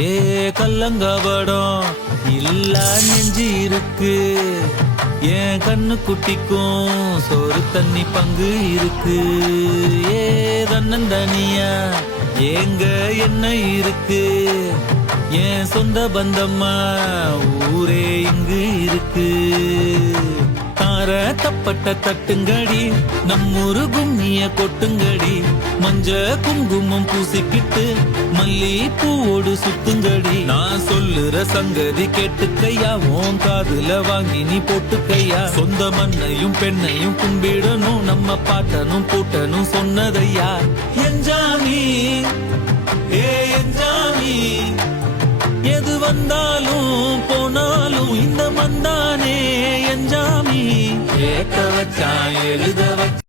ஏ கல்லங்கபடம் இல்ல நெஞ்சு இருக்கு, என் கண்ணு குட்டிக்கும் சோறு தண்ணி பங்கு இருக்கு. ஏ தன்னந்தனியா ஏங்க என்ன இருக்கு, என் சொந்த பந்தம்மா ஊரே இங்கு இருக்கு. தார தப்பட்ட தட்டுங்கடி, நம்மூரு கும்மிய கொட்டுங்கடி, மஞ்ச குங்குமம் பூசிக்கிட்டு மல்லி பூவோடு சுத்துங்கடி. நான் சொல்லுற சங்கதி கேட்டுக்கையா, உன் காதுல வாங்கி நீ போட்டுக்கையா. சொந்த மண்ணையும் பெண்ணையும் கும்பிடணும், நம்ம பாட்டனும் பூட்டனும் சொன்னதையா. எஞ்சாமி ஏ எஞ்சாமி, எது வந்தாலும் போனாலும் இந்த மந்தானே எஞ்சாமி. ஏத்த வச்சான் எழுத வச்ச